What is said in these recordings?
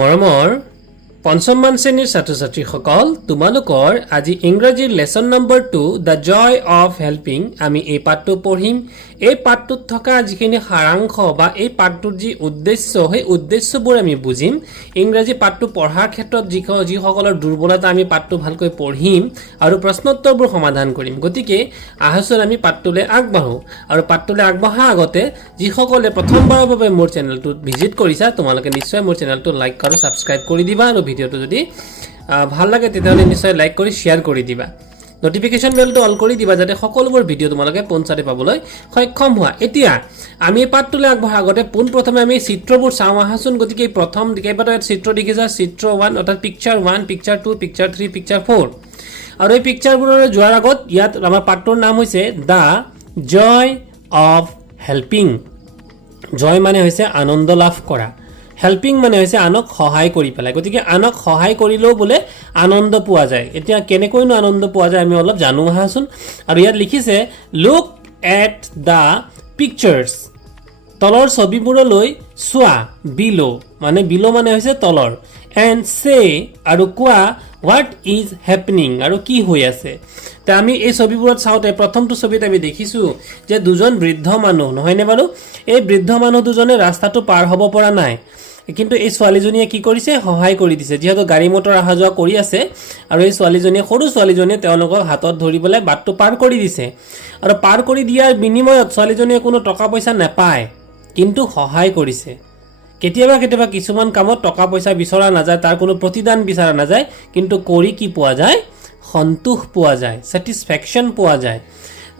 মৰমৰ পঞ্চমমান শ্ৰেণীৰ ছাত্ৰ-ছাত্ৰীসকল তোমালোকৰ আজি ইংৰাজীৰ lesson number 2 the joy of helping আমি এই পাঠটো পঢ়িম এই পাঠটোত থকা যিখিনি সাৰাংশ বা এই পাঠটোৰ যি উদ্দেশ্য সেই উদ্দেশ্যবোৰ আমি বুজিম ইংৰাজী পাঠটো পঢ়াৰ ক্ষেত্ৰত যিসকলৰ দুৰ্বলতা আমি পাঠটো ভালকৈ পঢ়িম আৰু প্ৰশ্নোত্তৰবোৰ সমাধান কৰিম গতিকে আহচোন আমি পাঠটোলৈ আগবাঢ়ো আৰু পাঠটোলৈ আগবঢ়া আগতে যিসকলে প্ৰথমবাৰৰ বাবে মোৰ চেনেলটো ভিজিট কৰিছা তোমালোকে নিশ্চয় মোৰ চেনেলটো লাইক আৰু সাবস্ক্ৰাইব কৰি দিবা আৰু ভিডিওটো যদি ভাল লাগে তেতিয়াহলে নিশ্চয় লাইক কৰি শেয়াৰ কৰি দিবা নোটিফিকেশন বেলটো অল কৰি দিবা যাতে সকলোবোৰ ভিডিও তোমালোকে পোনছাতে পাবলৈ সক্ষম হোৱা এতিয়া আমি পাঠটোলৈ আগবঢ়া আগতে পোন প্ৰথমে আমি চিত্ৰবোৰ চাওঁ আহাচোন গতিকে প্ৰথম কেইবাটা চিত্ৰ দেখিছা চিত্ৰ 1 অৰ্থাৎ পিকচাৰ 1 পিকচাৰ 2 পিকচাৰ 3 পিকচাৰ 4 আৰু এই পিকচাৰবোৰৰ যোৱাৰ আগত ইয়াত আমাৰ পাঠটোৰ নাম হৈছে দা জয় অফ হেল্পিং জয় মানে হৈছে আনন্দ লাভ কৰা হেল্পিং মানে হৈছে আনক সহায় কৰি পেলাই গতিকে আনক সহায় কৰিলেও বলে আনন্দ পোৱা যায় এতিয়া কেনেকৈনো আনন্দ পোৱা যায় আমি অলপ জানো আহাচোন আৰু ইয়াত লিখিছে লুক এট দা পিকচাৰ্স তলৰ ছবিবোৰলৈ চোৱা বিলো মানে হৈছে তলৰ এণ্ড সে আৰু কোৱা হোৱাট ইজ হেপেনিং আৰু কি হৈ আছে তে আমি এই ছবিবোৰত চাওঁতে প্ৰথমটো ছবিত আমি দেখিছো যে দুজন বৃদ্ধ মানুহ নহয়নে বাৰু এই বৃদ্ধ মানুহ দুজনে ৰাস্তাটো পাৰ হ'ব পৰা নাই কিন্তু এই ছোৱালীজনীয়ে কি কৰিছে সহায় কৰি দিছে যেহেতু গাড়ী মটৰ আহা যোৱা কৰি আছে আৰু এই ছোৱালীজনীয়ে সৰু ছোৱালীজনীয়ে তেওঁলোকক হাতত ধৰি পেলাই বাটটো পাৰ কৰি দিছে আৰু পাৰ কৰি দিয়াৰ বিনিময়ত ছোৱালীজনীয়ে কোনো টকা পইচা নাপায় কিন্তু সহায় কৰিছে কেতিয়াবা কিছুমান কামত টকা পইচা বিচৰা নাযায় তাৰ কোনো প্ৰতিদান বিচৰা নাযায় কিন্তু কৰি কি পোৱা যায় সন্তোষ পোৱা যায় স্যাটিসফ্যাকশন পোৱা যায়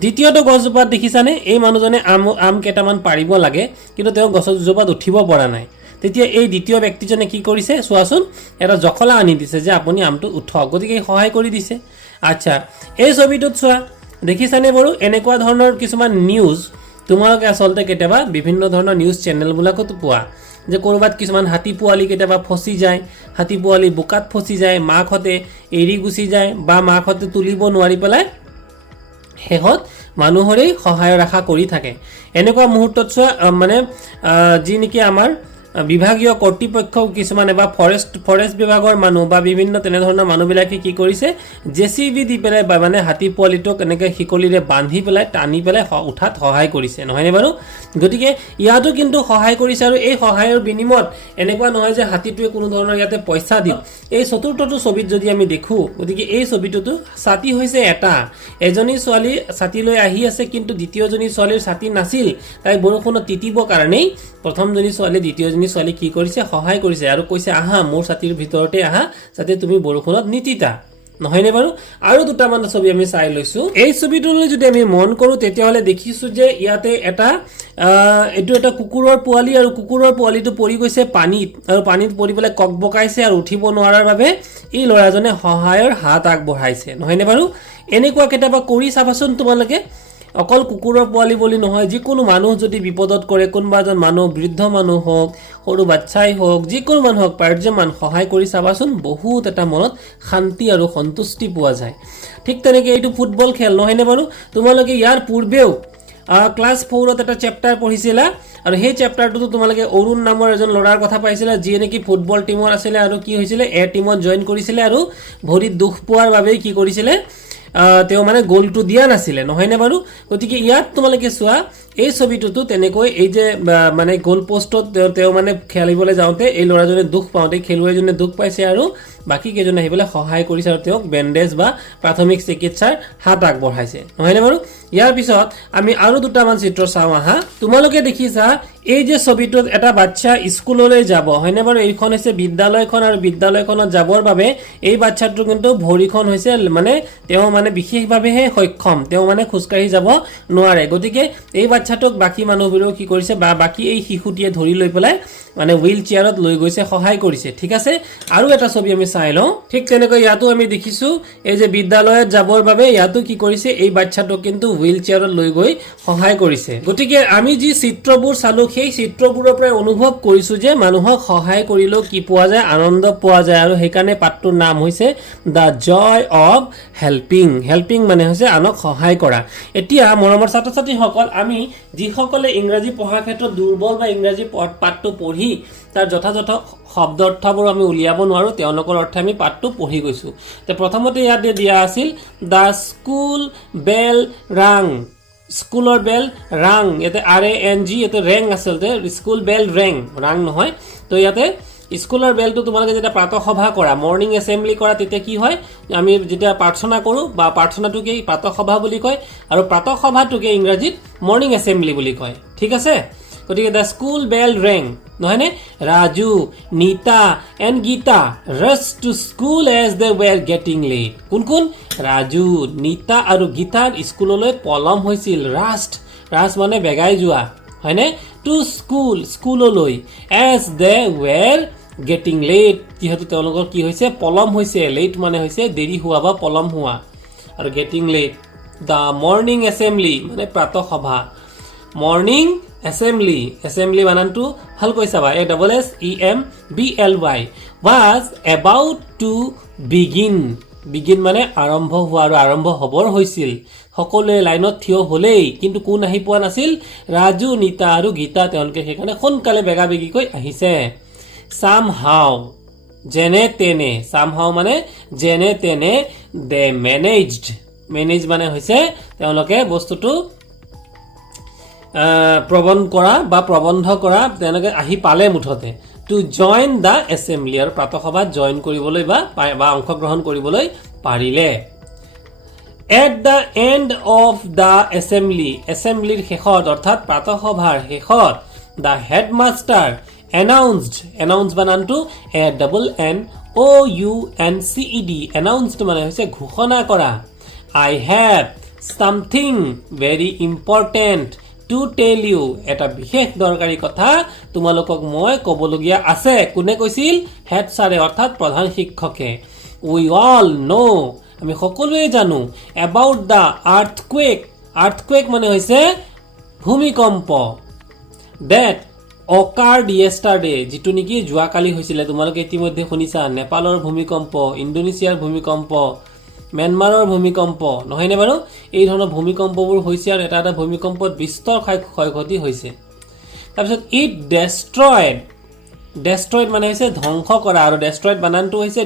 দ্বিতীয়টো গছজোপাত দেখিছানে এই মানুহজনে আম কেইটামান পাৰিব লাগে কিন্তু তেওঁ গছজোপাত উঠিব পৰা নাই তেতিয়া এই দ্বিতীয় ব্যক্তিজনে কি কৰিছে চোৱাচোন এটা জখলা আনি দিছে যে আপুনি আমটো উঠক গতিকে সহায় কৰি দিছে আচ্ছা এই ছবিটোত চোৱা দেখিছানে বাৰু এনেকুৱা ধৰণৰ কিছুমান নিউজ তোমালোকে আসলতে কেতিয়াবা বিভিন্ন ধৰণৰ নিউজ চেনেলবিলাকত পোৱা যে কৰবাত কিছুমান হাতী পোৱালি কেতিয়াবা ফসি যায় হাতী পোৱালি বুকাত ফসি যায় মাকহতে এৰি গুচি যায় বা মাকহতে তুলিব নোৱাৰি পেলাই হেহত মানুহৰে সহায়ৰ আশা কৰি থাকে এনেকুৱা মুহূৰ্তত চোৱা মানে যি নেকি আমাৰ বিভাগীয় কৰ্তৃপক্ষ কিছুমানে বা ফৰেষ্ট বিভাগৰ মানুহ বা বিভিন্ন তেনে ধৰণৰ মানুহবিলাকে কি কৰিছে জেচিবি দি পেলাই বা মানে হাতী পোৱালিটোক এনেকৈ শিকলিৰে বান্ধি পেলাই টানি পেলাই উঠাত সহায় কৰিছে নহয়নে বাৰু গতিকে ইয়াতো কিন্তু সহায় কৰিছে আৰু এই সহায়ৰ বিনিময়ত এনেকুৱা নহয় যে হাতীটোৱে কোনো ধৰণৰ ইয়াতে পইচা দিব এই চতুৰ্থটো ছবিত যদি আমি দেখো গতিকে এই ছবিটোতো ছাতি হৈছে এটা এজনী ছোৱালী ছাতি লৈ আহি আছে কিন্তু দ্বিতীয়জনী ছোৱালীৰ ছাতি নাছিল তাই বৰষুণত তিতিব কাৰণেই প্ৰথমজনী ছোৱালী দ্বিতীয়জনী ছোৱালী কি কৰিছে সহায় কৰিছে আৰু কৈছে আহা মোৰ ছাতিৰ ভিতৰতে আহা যাতে তুমি বৰষুণত নিতিতা নহয়নে বাৰু আৰু দুটামান ছবি আমি চাই লৈছো এই ছবিটোলৈ যদি আমি মন কৰো তেতিয়াহলে দেখিছো যে ইয়াতে এটা কুকুৰৰ পোৱালি আৰু কুকুৰৰ পোৱালিটো পৰি গৈছে পানীত আৰু পানীত পৰি পেলাই কক বকাইছে আৰু উঠিব নোৱাৰাৰ বাবে এই ল'ৰাজনে সহায়ৰ হাত আগবঢ়াইছে নহয়নে বাৰু এনেকুৱা কেতিয়াবা কৰি চাবাচোন তোমালোকে অকল কুকুৰৰ পোৱালি বুলি নহয় যিকোনো মানুহ যদি বিপদত কৰে কোনোবা এজন মানুহ বৃদ্ধ মানুহ হওক সৰু বাচ্চাই হওক যিকোনো মানুহক পাৰ্যমান সহায় কৰি চাবাচোন বহুত এটা মনত শান্তি আৰু সন্তুষ্টি পোৱা যায় ঠিক তেনেকৈ এইটো ফুটবল খেল নহয়নে বাৰু তোমালোকে ইয়াৰ পূৰ্বেও ক্লাছ 4ত এটা চেপ্টাৰ পঢ়িছিলা আৰু সেই চেপ্টাৰটো তোমালোকে অৰুণ নামৰ এজন ল'ৰাৰ কথা পাইছিলা যিয়ে নেকি ফুটবল টিমৰ আছিল আৰু কি হৈছিল এ টিমত জয়েন কৰিছিল আৰু ভৰিত দুখ পোৱাৰ বাবে কি কৰিছিল তেও মানে গোলটো দিয়া নাছিলে নহয়নে বাৰু গতিকে ইয়াত তোমালোকে চোৱা এই ছবিটোতো তেনেকৈ এই যে মানে গোল পোষ্টত তেও মানে খেলিবলৈ যাওঁতে এই ল'ৰাজনে দুখ পাওঁতে খেলুৱৈজনে দুখ পাইছে আৰু বাকি কেইজন আহিবলৈ সহায় কৰিছে আৰু তেওঁক বেণ্ডেজ বা প্ৰাথমিক চিকিৎসাৰ হাত আগবঢ়াইছে নহয়নে বাৰু ইয়াৰ পিছত আমি আৰু দুটামান চিত্ৰ চাওঁ আহা তোমালোকে দেখিছা এই যে ছবিটোত এটা বাচ্চা স্কুললৈ যাব হয়নে বাৰু এইখন হৈছে বিদ্যালয়খন আৰু বিদ্যালয়খনত যাবৰ বাবে এই বাচ্চাটো কিন্তু ভৰিখন হৈছে মানে তেওঁ মানে বিশেষভাৱেহে সক্ষম তেওঁ মানে খুজকাঢ়ি যাব নোৱাৰে গতিকে এই বাচ্চাটোক বাকি মানুহবোৰেও কি কৰিছে বা বাকি এই শিশুটিয়ে ধৰি লৈ পেলাই মানে হুইল চেয়াৰত লৈ গৈছে সহায় কৰিছে ঠিক আছে আৰু এটা ছবি আমি চাই লওঁ ঠিক তেনেকৈ ইয়াতো আমি দেখিছো এই যে বিদ্যালয়ত যাবৰ বাবে ইয়াতো কি কৰিছে এই বাচ্চাটোক কিন্তু হুইল চেয়াৰত লৈ গৈ সহায় কৰিছে গতিকে আমি যি চিত্ৰবোৰ চালো সেই সেই চিত্ৰবোৰৰ পৰা অনুভৱ কৰিছো যে মানুহক সহায় কৰিলেও কি পোৱা যায় আনন্দ পোৱা যায় আৰু সেইকাৰণে পাঠটোৰ নাম হৈছে the joy of helping helping মানে হৈছে আনক সহায় কৰা এতিয়া মৰমৰ ছাত্ৰ ছাত্ৰীসকল আমি যিসকলে ইংৰাজী পঢ়াৰ ক্ষেত্ৰত দুৰ্বল বা ইংৰাজী পাঠটো পঢ়ি তাৰ যথাযথ শব্দ অৰ্থবোৰ আমি উলিয়াব নোৱাৰো তেওঁলোকৰ অৰ্থে আমি পাঠটো পঢ়ি গৈছো তে প্ৰথমতে ইয়াতে দিয়া আছিল দ্য স্কুল বেল ৰাং স্কুলৰ বেল ৰাং ইয়াতে RANG ইয়াতে ৰেং আচলতে স্কুল বেল ৰেং ৰাং নহয় তো ইয়াতে স্কুলৰ বেলটো তোমালোকে যেতিয়া প্ৰাতঃ সভা কৰা মৰ্নিং এছেম্বলি কৰা তেতিয়া কি হয় আমি যেতিয়া প্ৰাৰ্থনা কৰো বা প্ৰাৰ্থনাটোকে প্ৰাতঃ সভা বুলি কয় আৰু প্ৰাতঃ সভাটোকে ইংৰাজীত মৰ্নিং এছেম্বলি বুলি কয় ঠিক আছে গতিকে দ্য স্কুল বেল ৰেং নহয়নে Raju Nita and Gita rush to school as they were getting late কোন কোন ৰাজু নীতা আৰু গীতাৰ স্কুললৈ পলম হৈছিল ৰাছ মানে বেগাই যোৱা হয়নে টু স্কুল স্কুললৈ as they were getting late যিহেতু তেওঁলোকৰ কি হৈছে পলম হৈছে লেট মানে হৈছে দেৰি হোৱা বা পলম হোৱা আৰু getting let the morning assembly মানে প্ৰাতঃ সভা মৰ্নিং এছেম্বলি বানানটো ভালকৈ চাবা ASSEMBLY was about to begin মানে আৰম্ভ হোৱা আৰু আৰম্ভ হ'বৰ হৈছিল সকলোৱে লাইনত থিয় হ'লেই কিন্তু কোন আহি পোৱা নাছিল ৰাজু নীতা আৰু গীতা তেওঁলোকে সেইকাৰণে সোনকালে বেগাবেগিকৈ আহিছে somehow যেনে তেনে somehow মানে যেনে তেনে they managed মানে হৈছে তেওঁলোকে বস্তুটো প্ৰবন্ধ কৰা বা প্ৰবন্ধ কৰা তেওঁলোকে আহি পালে মুঠতে টু জইন দ্য এছেম্বলি আৰু প্ৰাতঃসভাত জইন কৰিবলৈ বা অংশগ্ৰহণ কৰিবলৈ পাৰিলে at the end of the এছেম্বলিৰ শেষত অৰ্থাৎ প্ৰাতঃসভাৰ শেষত দ্য হেডমাষ্টাৰ এনাউন্সড বানানটো ANNOUNCED এনাউন্সড মানে হৈছে ঘোষণা কৰা I have something very important to tell you এটা বিশেষ দৰকাৰী কথা তোমালোকক মই ক'বলগীয়া আছে কোনে কৈছিল হেড ছাৰে অৰ্থাৎ প্ৰধান শিক্ষকে we all know আমি সকলোৱে জানো about the earthquake মানে হৈছে ভূমিকম্প that occurred yesterday যিটো নেকি যোৱাকালি হৈছিলে তোমালোকে ইতিমধ্যে শুনিছা নেপালৰ ভূমিকম্প ইণ্ডোনেছিয়াৰ ভূমিকম্প म्यानमाৰৰ ভূমিকম্প নহয়নে বাৰু এই ধৰণৰ ভূমিকম্পবোৰ হৈছে আৰু এটা ভূমিকম্পত বিস্তৰ ক্ষয়ক্ষতি হৈছে তাৰপিছত ইট ডেষ্ট্ৰয়েড মানে হৈছে ধ্বংস কৰা আৰু ডেষ্ট্ৰয়েড বানানটো হৈছে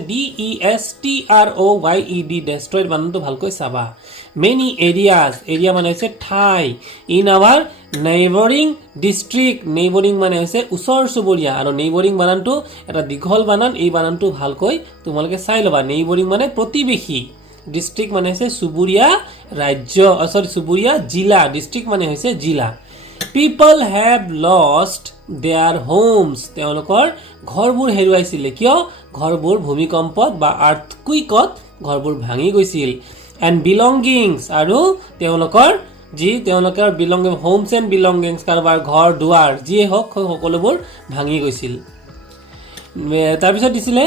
DESTROYED ডেষ্ট্ৰয়েড বানানটো ভালকৈ চাবা মেনি এৰিয়া মানে হৈছে ঠাই ইন আৱাৰ নেইবৰিং ডিষ্ট্ৰিক্ট নেইবৰিং মানে হৈছে ওচৰ চুবুৰীয়া আৰু নেইবৰিং বানানটো এটা দীঘল বানান এই বানানটো ভালকৈ তোমালোকে চাই ল'বা নেইবৰিং মানে প্ৰতিবেশী ডিস্ট্ৰিক্ট মানে হৈছে চুবুৰীয়া ৰাজ্য চুবুৰীয়া জিলা ডিস্ট্ৰিক্ট মানে হৈছে জিলা পিপল হেভ লষ্ট দেয়াৰ হোমছ তেওঁলোকৰ ঘৰবোৰ হেৰুৱাইছিলে কিয় ঘৰবোৰ ভূমিকম্পত বা আৰ্থকুইকত ঘৰবোৰ ভাঙি গৈছিল এণ্ড বিলংগিংছ আৰু তেওঁলোকৰ বিলংগিং হোমছ এণ্ড বিলংগিংছ কাৰোবাৰ ঘৰ দুৱাৰ যিয়ে হওক সকলোবোৰ ভাঙি গৈছিল তাৰপিছত দিছিলে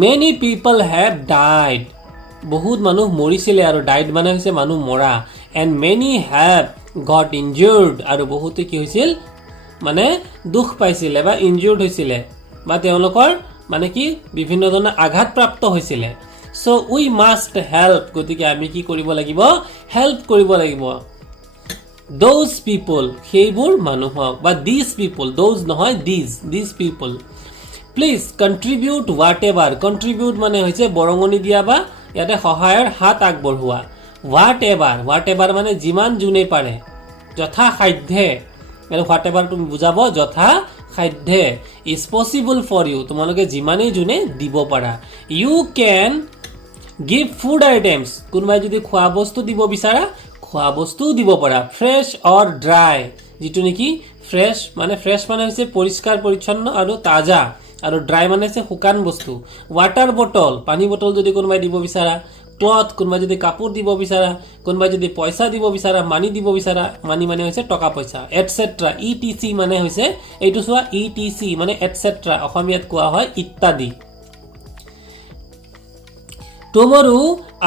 মেনি পিপল হেভ ডাইড বহুত মানুহ মৰিছিলে আৰু ডাইড মানে হৈছে মানুহ মৰা and many have gut injured আৰু বহুতে কি হৈছিল মানে দুখ পাইছিলে বা ইনজিউৰ্ড হৈছিলে বা তেওঁলোকৰ মানে কি বিভিন্ন ধৰণৰ আঘাতপ্ৰাপ্ত হৈছিলে সো উই মাষ্ট হেল্প গতিকে আমি কি কৰিব লাগিব হেল্প কৰিব লাগিব দোজ পিপল সেইবোৰ মানুহক বা দিজ পিপল দোজ নহয় these people please contribute contribute মানে হৈছে বৰঙণি দিয়া বা ইয়াতে সহায়ৰ হাত আগবঢ়োৱা হোৱাট এভাৰ মানে যিমান যোনে পাৰে যথা সাধ্যে আৰু হোৱাট এভাৰ তুমি বুজাব যথা সাধ্যে ইজ পচিবল ফৰ ইউ তোমালোকে যিমানেই যোনে দিব পাৰা ইউ কেন গিভ ফুড আইটেমছ কোনোবাই যদি খোৱা বস্তু দিব বিচাৰা খোৱা বস্তুও দিব পাৰা ফ্ৰেছ অৰ ড্ৰাই যিটো নেকি ফ্ৰেছ মানে হৈছে পৰিষ্কাৰ পৰিচ্ছন্ন আৰু তাজা আৰু ড্ৰাই মানে হৈছে শুকান বস্তু ৱাটাৰ বটল পানী বটল যদি কোনোবাই দিব বিচাৰা ক্লথ কোনোবাই যদি কাপোৰ দিব বিচাৰা কোনোবাই যদি পইচা দিব বিচাৰা মানি দিব বিচাৰা মানি মানে হৈছে টকা পইচা এটসেট্ৰা ইটিসি মানে হৈছে এইটো চোৱা ইটিসি মানে এটসেট্ৰা অসমীয়াত কোৱা হয় ইত্যাদি টুমৰো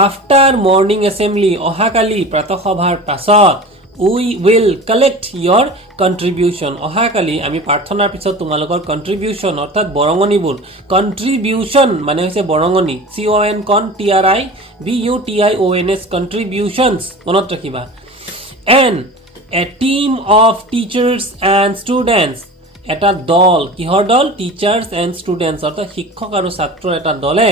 আফটাৰ মৰ্নিং এছেম্বলি অহাকালি প্ৰাতঃসভাৰ পাছত we will collect your contribution. অহাকালি আমি প্ৰাৰ্থনাৰ পিছত তোমালোকৰ contribution অৰ্থাৎ বৰঙনিবোৰ contribution মানে হৈছে বৰঙনি CON con TRI BUTIONS contributions মনত ৰাখিবা and a team of teachers and students এটা দল কিহৰ দল টিচাৰ্স এণ্ড ষ্টুডেন্টস অৰ্থাৎ শিক্ষক আৰু ছাত্ৰৰ এটা দলে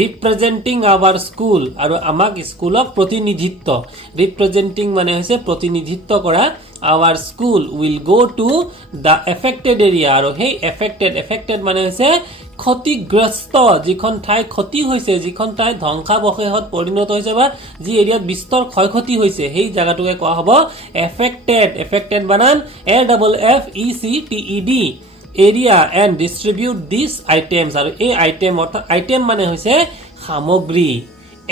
ৰিপ্ৰেজেন্টিং আৱাৰ স্কুল আৰু আমাক স্কুলক প্ৰতিনিধিত্ব ৰিপ্ৰেজেন্টিং মানে হৈছে প্ৰতিনিধিত্ব কৰা our school will go to the affected area আৰু সেই এফেক্টেড মানে হৈছে ক্ষতিগ্ৰস্ত যিখন ঠাই ক্ষতি হৈছে যিখন ঠাই ধ্বংসাবশেষত পৰিণত হৈছে বা যি এৰিয়াত বিস্তৰ ক্ষয়ক্ষতি হৈছে সেই জায়গাটোকে কোৱা হ'ব এফেক্টেড বানান AFFECTED area and distribute this items আৰু এই আইটেম অৰ্থাৎ আইটেম মানে হৈছে সামগ্ৰী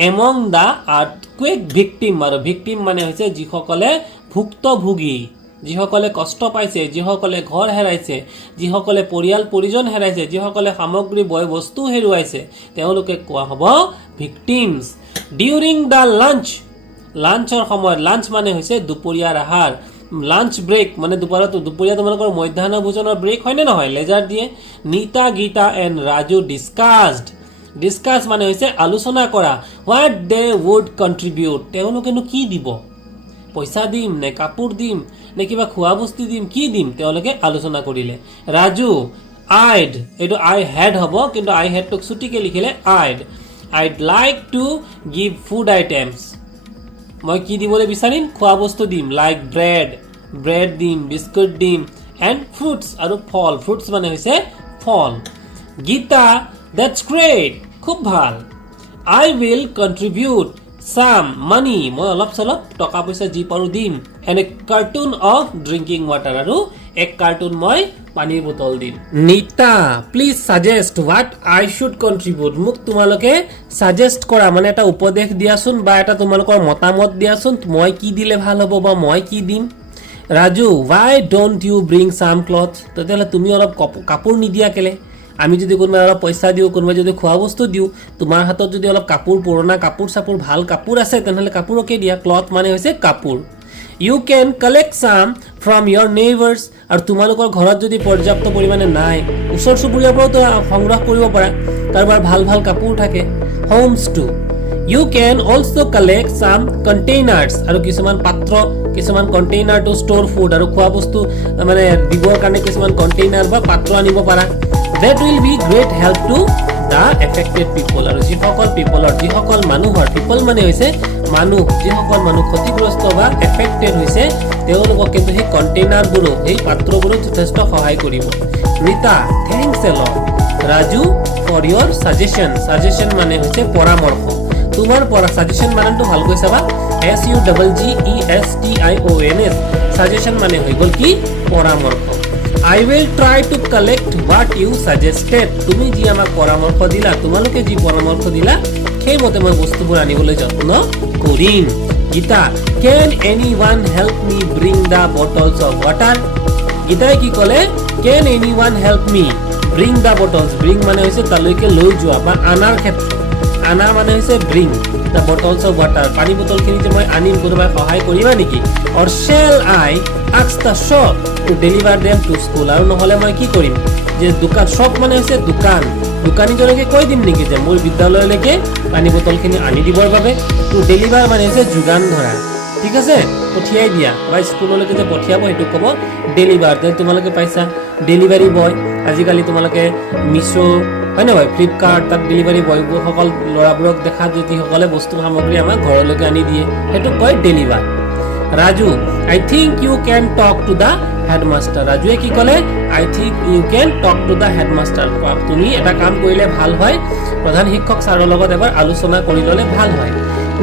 এমং দা আৰ্থকুৱেক ভিক্টিম আৰু ভিক্টিম মানে হৈছে যিসকলে ভুক্তভোগী যিসকলে কষ্ট পাইছে যিসকলে ঘৰ হেৰাইছে যিসকলে পৰিয়াল পৰিজন হেৰাইছে যিসকলে সামগ্ৰী বয় বস্তু হেৰুৱাইছে তেওঁলোকে কোৱা হ'ব ভিক্টিমস ডিউৰিং দা লাঞ্চৰ সময়ত লাঞ্চ মানে হৈছে দুপৰীয়াৰ আহাৰ লাঞ্চ ব্ৰেক মানে দুপৰীয়া তোমালোকৰ মধ্যাহ্ন ভোজনৰ ব্ৰেক হয় নে নহয় লেজাৰ দিয়ে নীতা গীতা এণ্ড ৰাজু ডিসকাস মানে হৈছে আলোচনা কৰা হোৱাট দে উড কন্ট্ৰিবিউট তেওঁলোকেনো কি দিব পইচা দিম নে কাপোৰ দিম নে কিবা খোৱা বস্তু দিম কি দিম তেওঁলোকে আলোচনা কৰিলে ৰাজু এইটো আই হেড হ'ব কিন্তু আই হেডটোক ছুটিকে লিখিলে I'd like to give food items মই কি দিবলৈ বিচাৰিম খোৱা বস্তু দিম লাইক ব্ৰেড দিম বিস্কুট দিম এণ্ড ফ্ৰুটছ আৰু ফ্ৰুটছ মানে হৈছে ফল গীতা that's great খুব ভাল I will contribute some money মই অলপ চলপ টকা পইচা যি পাৰো দিম and a carton of drinking water আৰু এক কাৰ্টুন মই পানীৰ বোতল দিম Nita please suggest what I should contribute মোক তোমালোকে সাজেষ্ট কৰা মানে এটা উপদেশ দিয়াচোন বা এটা তোমালোকৰ মতামত দিয়াচোন মই কি দিলে ভাল হ'ব বা মই কি দিম Raju why don't you bring some clothes তেতিয়াহ'লে তুমি অলপ কাপোৰ নিদিয়া কেলে আমি যদি কোনোবা অলপ পইচা দিও কোনোবা যদি খোৱা বস্তু দিও তোমাৰ হাতত যদি অলপ কাপোৰ পুৰণা কাপোৰ সাপুৰ ভাল কাপোৰ আছে তেনেহ'লে কাপোৰকে দিয়া ক্লথ মানে হৈছে কাপোৰ You can collect some from your neighbors আৰু তোমালোকৰ ঘৰত যদি পৰ্যাপ্ত পৰিমাণে নাই ওচৰ চুবুৰীয়াৰ পৰাও সংগ্ৰহ কৰিব পাৰা কাৰোবাৰ ভাল কাপোৰ থাকে homes too You can also collect some containers আৰু কিছুমান পাত্ৰ কিছুমান কন্টেইনাৰ টু ষ্ট'ৰ ফুড আৰু খোৱা বস্তু মানে দিবৰ কাৰণে কিছুমান কন্টেইনাৰ বা পাত্ৰ আনিব পাৰা That will be great help to the affected people আৰু যিসকল মানুহৰ people মানে হৈছে যিসকল মানুহ ক্ষতিগ্ৰস্ত বা এফেক্টেড হৈছে তেওঁলোকক কিন্তু সেই কন্টেইনাৰবোৰো সেই পাত্ৰবোৰো যথেষ্ট সহায় কৰিব Rita thanks a lot Raju for your suggestion মানে হৈছে পৰামৰ্শ তোমাৰ সাজেশন মানেটো ভালকৈ চাবা SUGGESTIONS সাজেশন মানে হৈ গল কি পৰামৰ্শ I will try to collect what you suggested তুমি যি আমাক পৰামৰ্শ দিলা তোমালোকে যি পৰামৰ্শ দিলা সেই মতে মই বস্তুবোৰ আনিবলৈ যত্ন কৰিম Gita can anyone help me bring the bottles of water গীতাই কি ক'লে can anyone help me bring the bottles bring মানে হৈছে তালৈকে লৈ যোৱা বা আনাৰ ক্ষেত্ৰত আনা মানে হৈছে bring the bottles of water পানী বটলখিনি যে মই আনিম কোনোবাই সহায় কৰিবা নেকি or shall I ask the shop to deliver them to school আৰু নহলে মই কি কৰিম যে দোকান shop মানে হৈছে দোকানীজনকে কৈ দিম নেকি যে মোৰ বিদ্যালয়লৈকে পানী বটলখিনি আনি দিবৰ বাবে to deliver মানে হৈছে যোগান ধৰা ঠিক আছে পঠিয়াই দিয়া বা স্কুললৈকে যে পঠিয়াব হেতু ক'ব ডেলিভাৰ দেন তোমালোকে পাইছা ডেলিভাৰী বয় আজিকালি তোমালোকে মিছো হয় না ভাই ফ্লিপকাৰ্ট তাত ডেলিভাৰী বয়সকল লৰাবোৰক দেখা যদি সকলে বস্তু সামগ্ৰী আমাক ঘৰলৈকে আনি দিয়ে হেতু কয় deliver Raju I think you can talk to the headmaster ৰাজুৱে কি ক'লে I think you can talk to the headmaster তুমি এটা কাম কৰিলে ভাল হয় প্ৰধান শিক্ষক ছাৰৰ লগত এবাৰ আলোচনা কৰি ললে ভাল হয়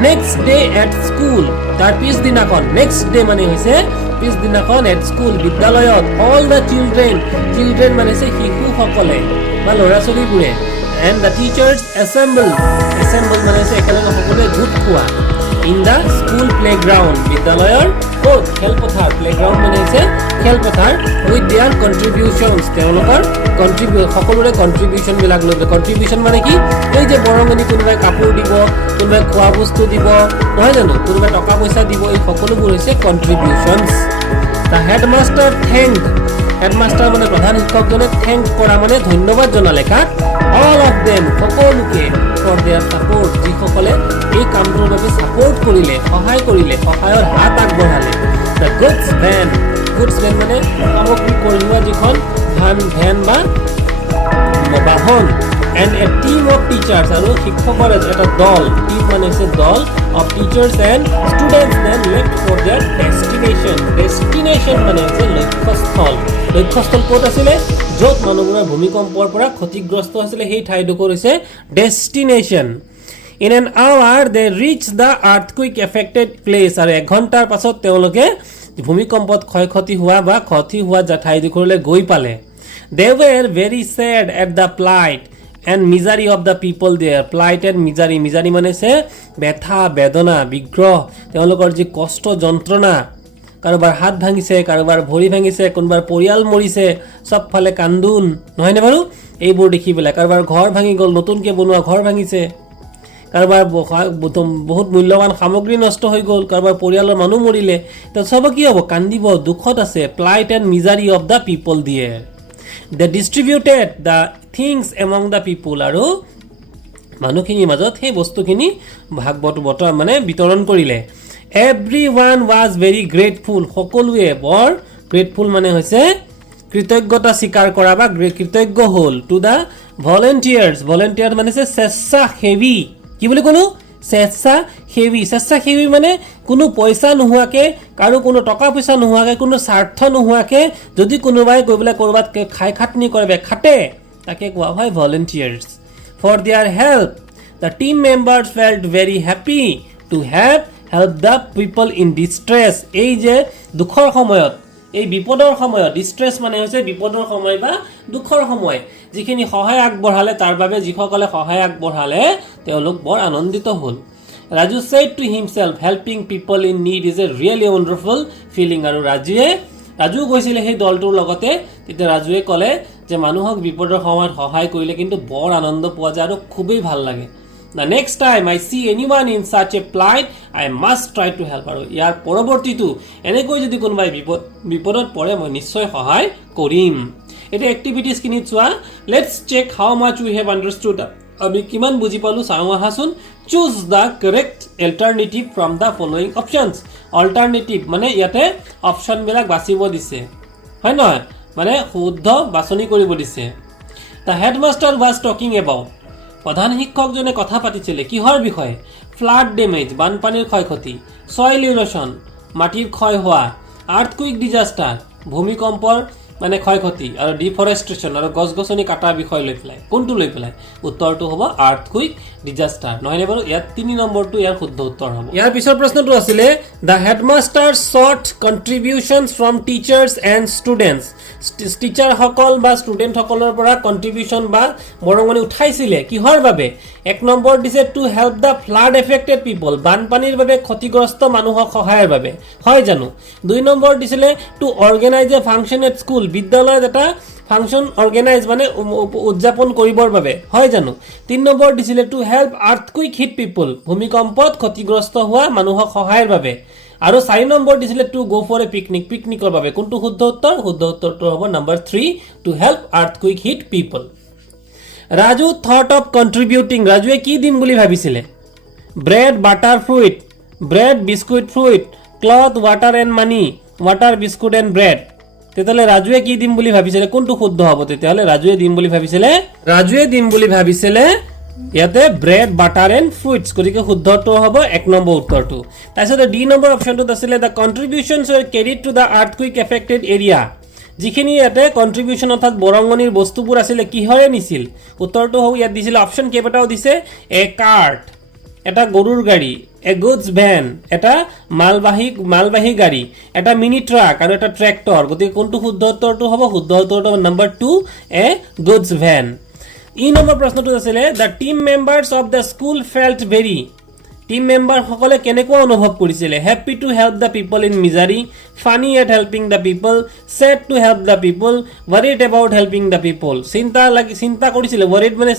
next day at school তাৰ পিছদিনাখন next day মানে হৈছে পিছদিনাখন at school বিদ্যালয়ত all the children মানে হৈছে শিশুসকলে বা ল'ৰা ছোৱালীবোৰে and the teachers assemble মানে হৈছে একেলগে সকলোৱে গোট খোৱা in the school playground বিদ্যালয়ৰ খেলপথাৰ playground মানে হৈছে খেলপথাৰ উইথ দেয়াৰ কন্ট্ৰিবিউশনছ তেওঁলোকৰ সকলোৰে কন্ট্ৰিবিউশন বিলাক লৈ কন্ট্ৰিবিউশন মানে কি এই যে বৰঙনি কোনোবাই কাপোৰ দিব কোনোবাই খোৱা বস্তু দিব নহয় জানো কোনোবাই টকা পইচা দিব এই সকলোবোৰ হৈছে কন্ট্ৰিবিউশনছ দা হেডমাষ্টাৰ থ্যাংক হেডমাষ্টাৰ মানে প্ৰধান শিক্ষকজনে থ্যাংক কৰা মানে ধন্যবাদ জনালে কাক অল অফ দেম সকলোকে ফৰ দেয়াৰ সাপোৰ্ট যিসকলে এই কামটোৰ বাবে সাপোৰ্ট কৰিলে সহায় কৰিলে সহায়ৰ হাত আগবঢ়ালে দা গুডছ ভ্যান মানে সামগ্ৰী কঢ়িওৱা যিখন ভ্যান বা বাহন and a team of teachers আৰু শিক্ষকৰ এটা দল টিম মানে হৈছে দল of teachers and students then left for their destination মানে হৈছে লক্ষ্যস্থল ক'ত আছিলে য'ত মানুহবোৰৰ ভূমিকম্পৰ পৰা ক্ষতিগ্ৰস্ত হৈছিলে সেই ঠাইডোখৰ হৈছে destination in an hour they reached the earthquake affected place আৰু 1 ঘণ্টাৰ পাছত তেওঁলোকে ভূমিকম্পত ক্ষয়ক্ষতি হোৱা ঠাইডোখৰলৈ গৈ পালে they were very sad at the plight and misery of the people there plight and misery মানে সে ব্যথা বেদনা বিগ্ৰহ তেওঁলোকৰ যি কষ্ট যন্ত্ৰণা কাৰোবাৰ হাত ভাঙিছে কাৰোবাৰ ভৰি ভাঙিছে কোনোবাৰ পৰিয়াল মৰিছে সব ফালে কান্দুন নহয় নে বাৰু এইবোৰ দেখি পেলাই কাৰোবাৰ ঘৰ ভাঙি গ'ল নতুনকৈ বনোৱা ঘৰ ভাঙিছে কাৰোবাৰ বহুত মূল্যৱান সামগ্ৰী নষ্ট হৈ গ'ল কাৰোবাৰ পৰিয়ালৰ মানুহ মৰিলে তো সব কি হ'ব কান্দিব দুখত আছে plight and misery of the people there they distributed the things among the people আৰু মানুহখিনিৰ মাজত সেই বস্তুখিনি বঁটা মানে বিতৰণ কৰিলে everyone was very grateful সকলোৱে বৰ grateful মানে হৈছে কৃতজ্ঞতা স্বীকাৰ কৰা বা কৃতজ্ঞ হ'ল to the volunteers মানে স্বেচ্ছাসেৱী কি বুলি ক'লো স্বেচ্ছাসেৱী মানে কোনো পইচা নোহোৱাকে কাৰো কোনো টকা পইচা নোহোৱাকে কোনো স্বাৰ্থ নোহোৱাকে যদি কোনোবাই গৈ পেলাই কৰবাত খাই খাটনি কৰে খাটে তাকে কোৱা হয় volunteers for their help the team members felt very happy to have helped the people in distress এই যে দুখৰ সময়ত এই বিপদৰ সময়ত distress মানে হৈছে বিপদৰ সময় বা দুখৰ সময় যিখিনি সহায় আগবঢ়ালে তাৰ বাবে যিসকলে সহায় আগবঢ়ালে তেওঁলোক বৰ আনন্দিত হ'ল Raju said to himself helping people in need is a really wonderful feeling আৰু ৰাজু গৈছিলে সেই দলটোৰ লগতে তেতিয়া ৰাজুৱে ক'লে যে মানুহক বিপদৰ সময়ত সহায় কৰিলে কিন্তু বৰ আনন্দ পোৱা যায় আৰু খুবেই ভাল লাগে The next time I see anyone in such a plight I must try to help আৰু ইয়াৰ পৰৱৰ্তীটো এনেকৈ যদি কোনোবাই বিপদত পৰে মই নিশ্চয় সহায় কৰিম এটা এক্টিভিটিজ কিনি চোৱা let's check how much we have understood আমি কিমান বুজি পালো চাওঁ আহাচোন choose the correct alternative from the following options alternative মানে ইয়াতে অপশন বিলাক বাছিব দিছে হয় নহয় মানে শুদ্ধ বাছনি কৰিব দিছে দা হেডমাষ্টাৰ ওয়াজ টকিং এবাউট প্ৰধান শিক্ষকজনে কথা পাতিছিলে কিহৰ বিষয়ে ফ্লাড ডেমেজ বানপানীৰ ক্ষয়ক্ষতি সয়েল ইৰোশন মাটিৰ ক্ষয় হোৱা আৰ্থকুইক ডিজাস্টাৰ ভূমিকম্পৰ মানে ক্ষয়ক্ষতি আৰু ডিফৰেষ্ট্ৰেচন আৰু গছগছনি কাটাৰ বিষয় লৈ পেলাই কোনটো লৈ পেলাই উত্তৰটো হ'ব আৰ্থকুইক ডিজাস্টাৰ নহয়নে বাৰু ইয়াত 3 নম্বৰটো ইয়াৰ শুদ্ধ উত্তৰ হ'ব ইয়াৰ পিছৰ প্ৰশ্নটো আছিলে the headmaster sought contributions from teachers and students teacher সকল বা ষ্টুডেন্ট সকলৰ পৰা কন্ট্ৰিবিউশন বা বৰঙনি উঠাইছিলে কিহৰ বাবে এক নম্বৰ দিছে to help the flood affected people বানপানীৰ বাবে ক্ষতিগ্ৰস্ত মানুহক সহায়ৰ বাবে হয় জানো 2 নম্বৰ দিছিলে to organise a function at school বিদ্যালয়ত এটা ফাংচন অৰ্গানাইজ মানে উদযাপন কৰিবৰ বাবে হয় জানো 3 নম্বৰ দিছিলে টু হেল্প আৰ্থকুইক হিট পিপল ভূমিকম্পত ক্ষতিগ্ৰস্ত হোৱা মানুহক সহায়ৰ বাবে আৰু 4 নম্বৰ দিছিলে টু গো ফৰ এ পিকনিকৰ বাবে কোনটো শুদ্ধ উত্তৰটো হ'ব number 3 to help earthquake hit people Raju thought of contributing ৰাজুৱে কি দিম বুলি ভাবিছিলে bread butter fruit bread biscuit fruit cloth water and money water biscuit and bread তেতিয়ালে ৰাজুৱে কি দিম বুলি ভাবিছিলে কোনটো শুদ্ধ হ'ব তেতিয়ালে ৰাজুৱে দিম বুলি ভাবিছিলে ইয়াতে ব্ৰেড বাটাৰ এণ্ড ফ্ৰুইটছ গতিকে শুদ্ধটো হ'ব 1 নম্বৰ উত্তৰটো তাৰপিছত ডি নম্বৰ অপশনটোত আছিলে the contributions were carried to the earthquake affected area যিখিনি ইয়াতে কন্ট্ৰিবিউশন অৰ্থাৎ বৰঙনিৰ বস্তুবোৰ আছিলে কিহৰে নিছিল উত্তৰটো হ'ব ইয়াত দিছিল অপশন কেইবাটাও দিছে এ কাৰ্ট এটা গৰুৰ গাড়ী এ গুডছ ভ্যান এটা মালবাহী গাড়ী এটা মিনি ট্ৰাক আৰু এটা ট্ৰেক্টৰ গতিকে কোনটো শুদ্ধ উত্তৰটো হ'ব শুদ্ধ উত্তৰটো number 2 a goods van E number প্ৰশ্নটো আছিলে the team members of the school felt very team member সকলে কেনেকুৱা অনুভৱ কৰিছিলে happy to help the people in misery funny at helping the people sad to help the people worried about helping the people চিন্তা কৰিছিলে ওয়াৰিড মানে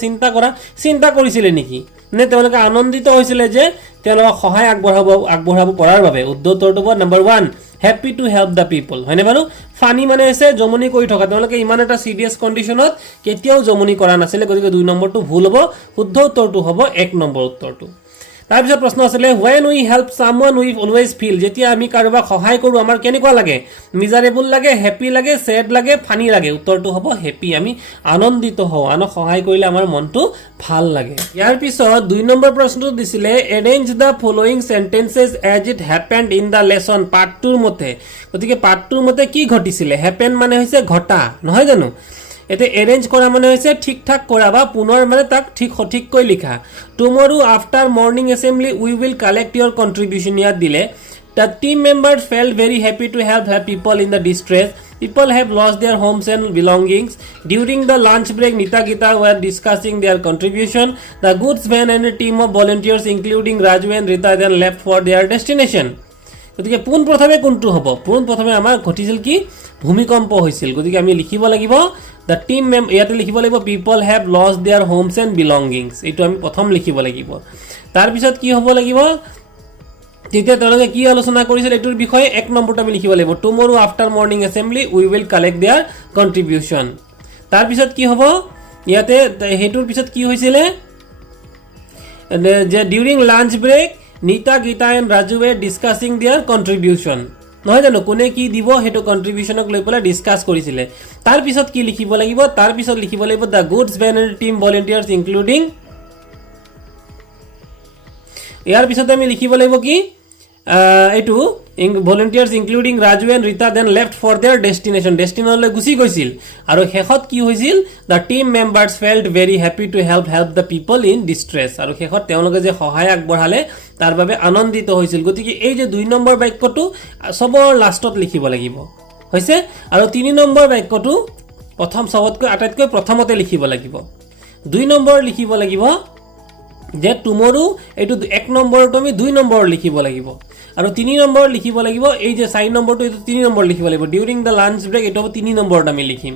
চিন্তা কৰিছিলে নেকি নে তেওঁলোকে আনন্দিত হৈছিলে যে তেওঁলোকক সহায় আগবঢ়াব পৰাৰ বাবে উত্তৰটো হ'ব number 1 happy to help the people হয়নে বাৰু ফানি মানে আছে জমনি কৰি থকা তেওঁলোকে ইমান এটা সিৰিয়াস কন্ডিশনত কেতিয়াও জমনি কৰা নাছিলে গতিকে 2 নম্বৰটো ভুল হ'ব শুদ্ধ উত্তৰটো হ'ব 1 নম্বৰ উত্তৰটো তাৰ পিছত প্ৰশ্ন আছিল when we help someone we always feel যেতিয়া আমি কাৰোবাক সহায় কৰো আমাৰ কেনেকুৱা লাগে মিজাৰেবল লাগে হ্যাপি লাগে স্যাড লাগে ফানি লাগে উত্তৰটো হ'ব হ্যাপি আমি আনন্দিত হওঁ আনক সহায় কৰিলে আমাৰ মনটো ভাল লাগে ইয়াৰ পিছত 2 নম্বৰ প্ৰশ্নটো দিছিলে arrange the following sentences as it happened in the lesson part 2 ৰ মতে গতিকে part 2 ৰ মতে কি ঘটিছিলে happen মানে হৈছে ঘটা নহয় জানো এতে এৰেঞ্জ কৰা মানে হৈছে ঠিক ঠাক কৰা বা পুনৰ মানে তাক সঠিক কৈ লিখা tomorrow after morning assembly we will collect your contribution ইয়াত দিলে the team members felt very happy to help people in the distress people have lost their homes and belongings during the lunch break Nita Gita were discussing their contribution the goods van and a team of volunteers including Raju and Rita then left for their destination গতিকে পোন প্ৰথমে কোনটো হ'ব পোন প্ৰথমে আমাৰ ঘটিছিল কি ভূমিকম্প হৈছিল গতিকে আমি লিখিব লাগিব the team ইয়াতে লিখিব লাগিব people have lost their homes and belongings এটো আমি প্ৰথম লিখিব লাগিব তাৰ পিছত কি হ'ব লাগিব তেতিয়া তেওঁলোকে কি আলোচনা কৰিছিল এটোৰ বিষয়ে 1 নম্বৰটো আমি লিখিব লাগিব tomorrow after morning assembly we will collect their contribution তাৰ পিছত কি হ'ব ইয়াতে হেতুৰ পিছত কি হৈছিল যে during lunch break Nita Gita and Raju were discussing their contribution নহয় জানো কোনে কি দিব হেটো কন্ট্ৰিবিউশনক লৈ পলা ডিসকাস কৰিছিলে তাৰ পিছত কি লিখিব লাগিব তাৰ পিছত লিখিব লাগিব the goods van and team volunteers including ইয়াৰ পিছত আমি লিখিব লাগিব কি এটো volunteers including Raju and Rita then left for their destination লৈ গুছি গৈছিল আৰু শেষত কি হৈছিল the team members felt very happy to help the people in distress আৰু শেষত তেওঁলোকে যে সহায় আগবঢ়ালে তাৰ বাবে আনন্দিত হৈছিল গতিকে এই যে 2 নম্বৰ বাক্যটো সবৰ লাষ্টত লিখিব লাগিব হৈছে আৰু 3 নম্বৰ বাক্যটো প্ৰথম সবতকৈ আটাইতকৈ প্ৰথমতে লিখিব লাগিব 2 নম্বৰ লিখিব লাগিব যে tomorrow এটো 1 নম্বৰটো আমি 2 নম্বৰ লিখিব লাগিব আৰু 3 নম্বৰ লিখিব লাগিব এই যে 4 নম্বৰটো এটো 3 নম্বৰ লিখিব লাগিব ডিউৰিং দা লাঞ্চ ব্ৰেক এটো 3 নম্বৰটো আমি লিখিম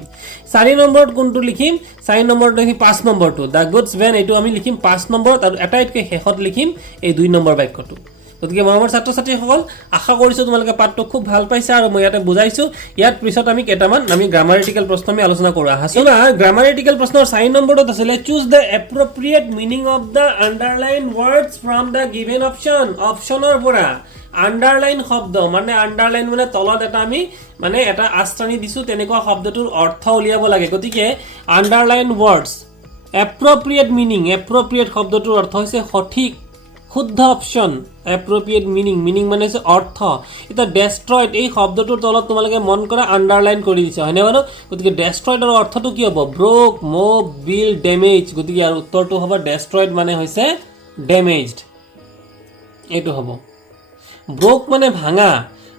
4 নম্বৰত কোনটো লিখিম 4 নম্বৰটো লিখি 5 নম্বৰটো দা গুডস ভ্যান এটো আমি লিখিম 5 নম্বৰত আৰু এটাইতকৈ শেষত লিখিম এই 2 নম্বৰ বাক্যটো গতিকে মৰমৰ ছাত্ৰ ছাত্ৰী সকল আশা কৰিছো তোমালোকে পাঠটো খুব ভাল পাইছা আৰু মই ইয়াতে বুজাইছো ইয়াত পিছত আমি কেটামান আমি গ্ৰামাটিক্যাল প্ৰশ্ন আমি আলোচনা কৰো আহাসুনা গ্ৰামাটিক্যাল প্ৰশ্নৰ 4 নম্বৰটো আছিল choose the appropriate meaning of the underline words from the given অপচনৰ পৰা আন্ডাৰলাইন শব্দ মানে আন্ডাৰলাইন মানে তলত এটা আমি মানে এটা আস্থানি দিছো তেনেকুৱা শব্দটোৰ অৰ্থ উলিয়াব লাগে গতিকে আন্ডাৰলাইন ওয়াৰ্ডস এপ্ৰোপ্ৰিয়েট মিনিং এপ্ৰোপ্ৰিয়েট শব্দটোৰ অৰ্থ হৈছে সঠিক শুদ্ধ অপশন এপ্ৰোপ্ৰিয়েট মিনিং মানে হৈছে অৰ্থ এটা ডেস্ট্ৰয়েড এই শব্দটোৰ তলত তোমালোকে মন কৰা আন্ডাৰলাইন কৰি দিছে হয়নে বাৰু গতিকে ডেস্ট্ৰয়েডৰ অৰ্থটো কি হ'ব ব্ৰোক মুভ বিল ড্যামেজ গতিকে আৰু উত্তৰটো হ'ব ডেস্ট্ৰয়েড মানে হৈছে ড্যামেজড এটো হ'ব ব্ৰোক মানে ভাঙা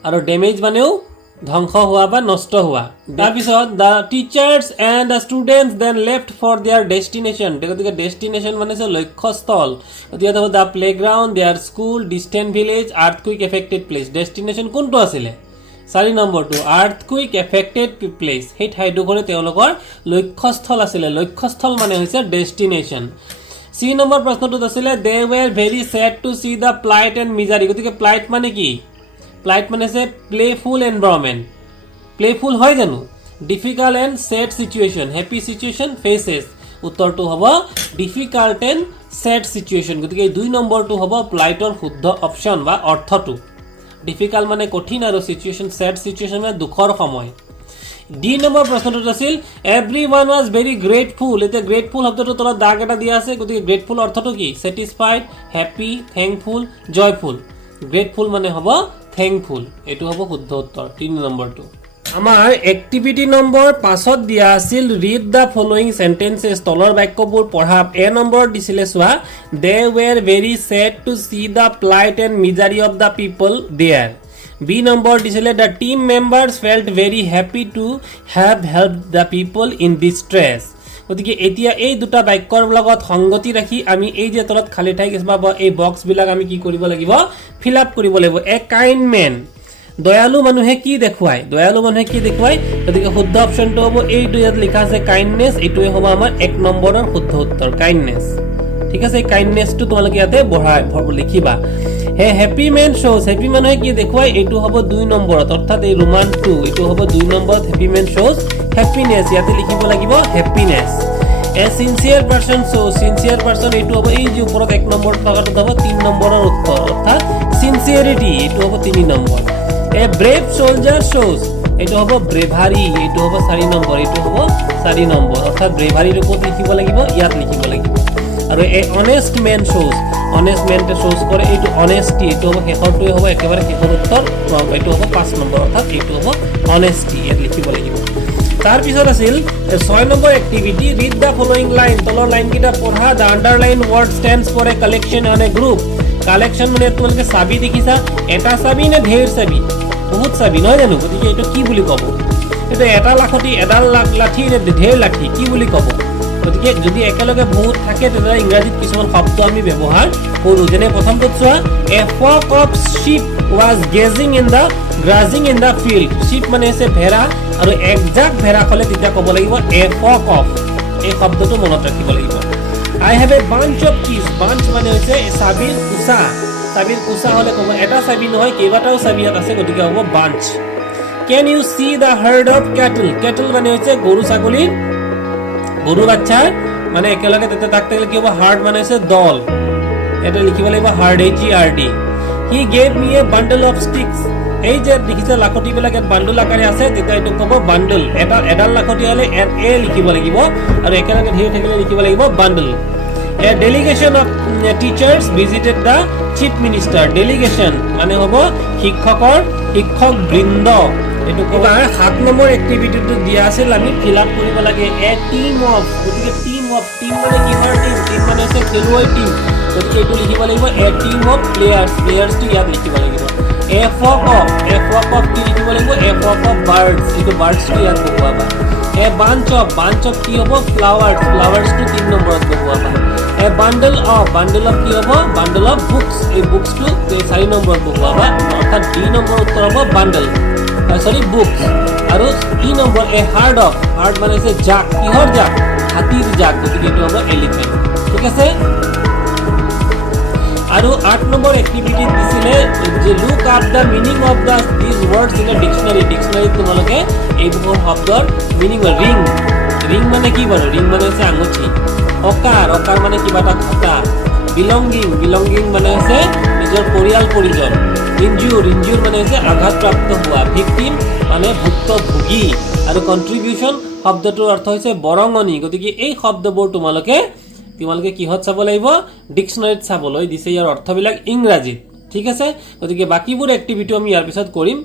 আৰু ড্যামেজ মানেও ধ্বংস হোৱা বা নষ্ট হোৱা তাৰ পিছত the teachers and the students then left for their destination গতিকে ডেস্টিনেশন মানে হৈছে লক্ষ্যস্থল গতিকে হ'ব the playground their school distant village earthquake affected place destination কোনটো আছিল 4 নম্বৰটো earthquake affected place সেই ঠাইডোখৰে তেওঁলোকৰ লক্ষ্যস্থল আছিল লক্ষ্যস্থল মানে হৈছে ডেস্টিনেশন 3 নম্বৰ প্ৰশ্নটোত আছিল they were very sad to see the plight and misery গতিকে plight মানে কি plight মানে আছে playful environment playful হয় জানো difficult and sad situation happy situation faces উত্তৰটো হ'ব difficult and sad situation গতিকে 2 নম্বৰটো হ'ব plightor শুদ্ধ অপচন বা অৰ্থটো difficult মানে কঠিন আৰু situation sad situation মানে দুখৰ সময় ডি নম্বৰ প্ৰশ্নটো আছিল everyone was very grateful এতে grateful শব্দটো তলত দাগ এটা দিয়া আছে গতিকে grateful অৰ্থটো কি satisfied happy thankful joyful grateful মানে হ'ব thankful এটো হ'ব শুদ্ধ উত্তৰ 3 নম্বৰটো আমাৰ এক্টিভিটি নম্বৰ 5ত দিয়া আছিল read the following sentences তলৰ বাক্যবোৰ পঢ়া এ নম্বৰ দিছিলে সোৱা they were very sad to see the plight and misery of the people there B number disile the team members felt very happy to have helped the people in distress গতিকে এতিয়া এই দুটা বাক্যৰ লগত সংগতি ৰাখি আমি এই যে তলত খালি ঠাই কিছুমান এই বক্স বিলাক আমি কি কৰিব লাগিব ফিল আপ কৰিব লাগিব এ কাইণ্ড মেন দয়ালু মানুহে কি দেখুৱায় গতিকে শুদ্ধ অপশনটো হ'ব এইটো ইয়াত লিখা আছে কাইণ্ডনেছ এইটোৱে হ'ব আমাৰ 1 নম্বৰৰ শুদ্ধ উত্তৰ কাইণ্ডনেছ ঠিক আছে কাইণ্ডনেছটো তোমালোকে ইয়াতে বঢ়াই লিখিবা হে হ্যাপি মেন শোজ হ্যাপি মানুহে কি দেখুৱায় এইটো হ'ব 2 নম্বৰত অৰ্থাৎ এই ৰোমান 2 এইটো হ'ব 2 নম্বৰত হ্যাপি মেন শোজ হ্যাপিনেছ ইয়াতে লিখিব লাগিব হ্যাপিনেছ এ সিনসিয়াৰ পাৰসন শোজ সিনসিয়াৰ পাৰসন এইটো হ'ব এই যে ওপৰত 1 নম্বৰ টকাটো হ'ব 3 নম্বৰৰ উত্তৰ অৰ্থাৎ সিনসিয়াৰিটি এইটো হ'ব 3 নম্বৰ এ ব্ৰেভ সোলজাৰ শোজ এইটো হ'ব ব্ৰেভাৰি এইটো হ'ব 4 নম্বৰ এইটো হ'ব 4 নম্বৰ অৰ্থাৎ ব্ৰেভাৰিৰ ওপৰত লিখিব লাগিব ইয়াত লিখিব লাগিব আৰু a honest man shows honest মেনতে শোজ কৰে এইটো অনেষ্টি এইটো হ'ব শেষৰটোৱে হ'ব একেবাৰে শেষৰ উত্তৰ এইটো হ'ব 5 নম্বৰ অৰ্থাৎ এইটো হ'ব অনেষ্টি ইয়াত লিখিব লাগিব তাৰ পিছত আছিল 6 number activity read the following line তলৰ লাইন কিটা পঢ়া the underline word stands for a collection on a group collection মানে তোমালোকে চাবি দেখিছা এটা চাবি নে ঢেৰ চাবি বহুত চাবি নহয় জানো গতিকে এইটো কি বুলি ক'ব এইটো এটা লাখতি এডাল লাঠি নে ঢেৰ লাঠি কি বুলি ক'ব গতিকে যদি একেলগে বহুত থাকে তেতিয়াহ'লে ইংৰাজীত কিছুমান শব্দ আমি ব্যৱহাৰ কৰোঁ যেনে প্ৰথমটো চোৱা a flock of sheep was grazing in the field sheep মানে হৈছে ভেড়া আৰু একজাক ভেড়া হ'লে তেতিয়া ক'ব লাগিব এ ফ্লক অফ এই শব্দটো মনত ৰাখিব লাগিব I have a bunch of keys bunch মানে হৈছে চাবিৰ কুচা হ'লে ক'ব এটা চাবি নহয় কেইবাটাও চাবি ইয়াত আছে গতিকে হ'ব বাঞ্চ can you see the herd of cattle মানে হৈছে গৰু ছাগলীৰ গৰু বাচ্চাৰ মানে একেলগে তাক কি হ'ব হাৰ্ড মানে হৈছে দল এটা লিখিব লাগিব hard HERD he gave me a bundle of sticks এই যে দেখিছে লাখটিবিলাক ইয়াত বান্ডল আকাৰে আছে তেতিয়া এইটো ক'ব বান্ডল এডাল লাখটি হ'লে এ লিখিব লাগিব আৰু একেলগে ধেৰ থাকিলে লিখিব লাগিব bundle a delegation of teachers visited the chief minister delegation মানে হ'ব শিক্ষক বৃন্দ এইটো ক'বা 7 নম্বৰ এক্টিভিটিটো দিয়া আছিল আমি ফিল আপ কৰিব লাগে এ টিম অফ গতিকে টিম মানে কিহৰ টিম মানে হৈছে খেলুৱৈ টিম গতিকে এইটো লিখিব লাগিব এ টিম অফ প্লেয়াৰ্ছটো ইয়াত লিখিব লাগিব এ ফ্লক অফ কি লিখিব লাগিব এ ফ্লক অফ বাৰ্ডছ এইটো বাৰ্ডছটো ইয়াত বহুৱাবা এ বাঞ্চ অফ কি হ'ব ফ্লাৱাৰ্ছটো 3 নম্বৰত বহুৱাবা এ বান্ডল অফ কি হ'ব বান্ডল অফ বুকছ এই বুকছটো 4 নম্বৰত বহুৱাবা অৰ্থাৎ 2 নম্বৰ উত্তৰ হ'ব বান্ডল বুকছ আৰু 3 নম্বৰ এ হাৰ্ড মানে হৈছে জাক কিহৰ জাক হাতীৰ জাক গতিকে এইটো হ'ব এলিফেণ্ট ঠিক আছে আৰু 8 নম্বৰ এক্টিভিটি দিছিলে যে look up the meaning of this words in a dictionary তোমালোকে এই দুখন শব্দৰ মিনিং ৰিং মানে কি বাৰু ৰিং মানে হৈছে আঙুঠি অকাৰ মানে কিবা এটা ঘটা বিলংগিং মানে হৈছে নিজৰ পৰিজন ইনজুৰ মানে হৈছে আঘাতপ্ৰাপ্ত হোৱা ভিকটিম মানে ভুক্তভোগী আৰু কন্ট্ৰিবিউশন শব্দটোৰ অৰ্থ হৈছে বৰঙনি গতিকে এই শব্দবোৰ তোমালোকে কিহত চাব লাগিব ডিকশনাৰীত চাবলৈ দিছে ইয়াৰ অৰ্থবিলাক ইংৰাজীত ঠিক আছে গতিকে বাকিবোৰ এক্টিভিটি আমি ইয়াৰ পিছত কৰিম